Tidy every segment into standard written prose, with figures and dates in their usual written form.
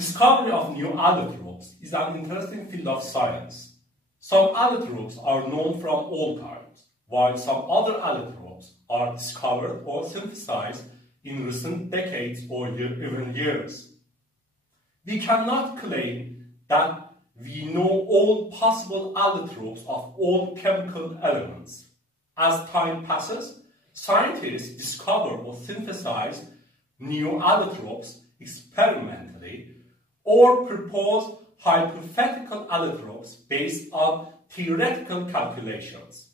Discovery of new allotropes is an interesting field of science. Some allotropes are known from all times, while some other allotropes are discovered or synthesized in recent decades or even years. We cannot claim that we know all possible allotropes of all chemical elements. As time passes, scientists discover or synthesize new allotropes experimentally or propose hypothetical allotropes based on theoretical calculations.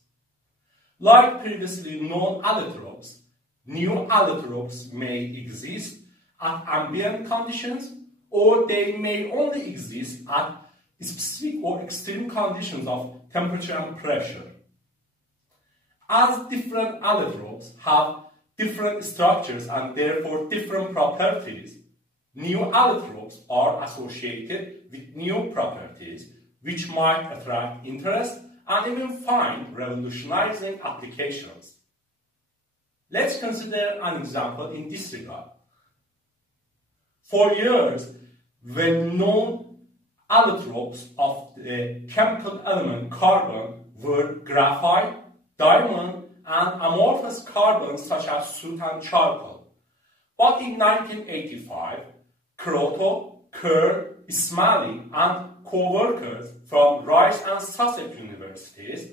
Like previously known allotropes, new allotropes may exist at ambient conditions, or they may only exist at specific or extreme conditions of temperature and pressure. As different allotropes have different structures and therefore different properties, new allotropes are associated with new properties which might attract interest and even find revolutionizing applications. Let's consider an example in this regard. For years, well-known allotropes of the chemical element carbon were graphite, diamond, and amorphous carbons such as soot and charcoal. But in 1985, Kroto, Kerr, Ismaili, and co-workers from Rice and Sussex universities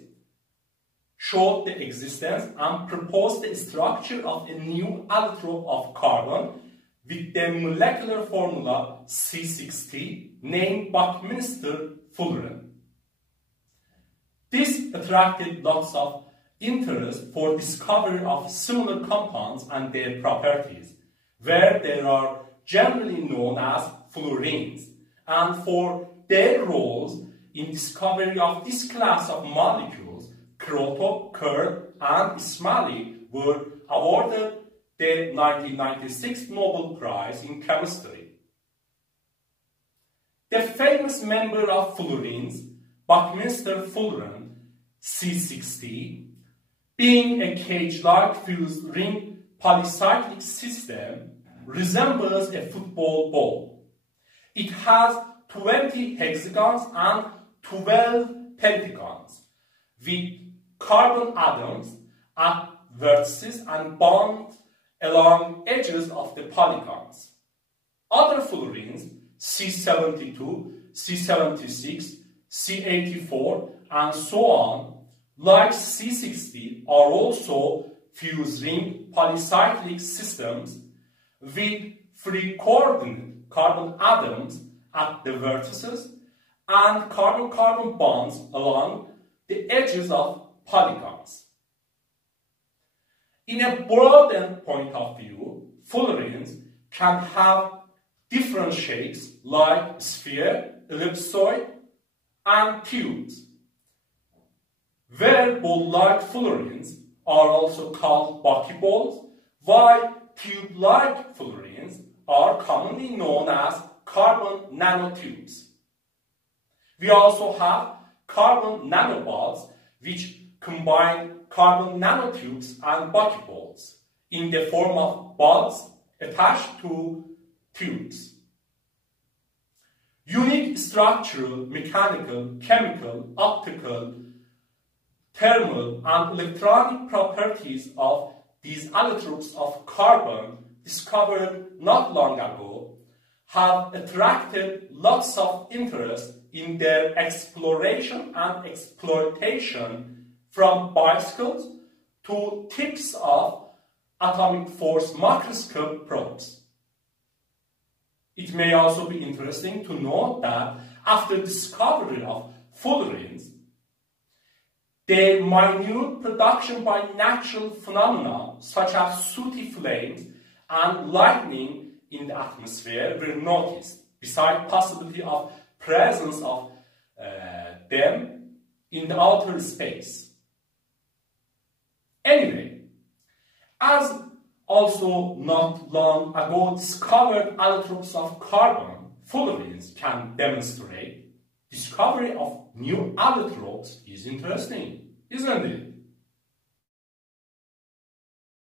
showed the existence and proposed the structure of a new allotrope of carbon with the molecular formula C60 named Buckminster fullerene. This attracted lots of interest for discovery of similar compounds and their properties, where they are generally known as fullerenes, and for their roles in discovery of this class of molecules, Kroto, Kerr, and Ismaili were awarded the 1996 Nobel Prize in Chemistry. The famous member of fullerenes, Buckminster fullerene C60, being a cage-like fused ring polycyclic system, resembles a football ball. It has 20 hexagons and 12 pentagons, with carbon atoms at vertices and bonds along edges of the polygons. Other fullerenes, C72, C76, C84, and so on, like C60, are also fused ring polycyclic systems with free coordinate carbon atoms at the vertices and carbon-carbon bonds along the edges of polygons. In a broader point of view, fullerenes can have different shapes like sphere, ellipsoid, and tubes, where ball-like fullerenes are also called buckyballs, while tube-like fullerenes are commonly known as carbon nanotubes. We also have carbon nanoballs, which combine carbon nanotubes and buckyballs in the form of balls attached to tubes. Unique structural, mechanical, chemical, optical, thermal, and electronic properties of these allotropes of carbon discovered not long ago have attracted lots of interest in their exploration and exploitation, from bicycles to tips of atomic force microscope probes. It may also be interesting to note that after discovery of fullerenes, their minute production by natural phenomena such as sooty flames and lightning in the atmosphere were noticed, besides possibility of presence of them in the outer space. Anyway, as also not long ago discovered allotropes of carbon, fullerenes can demonstrate, discovery of new allotropes is interesting, isn't it?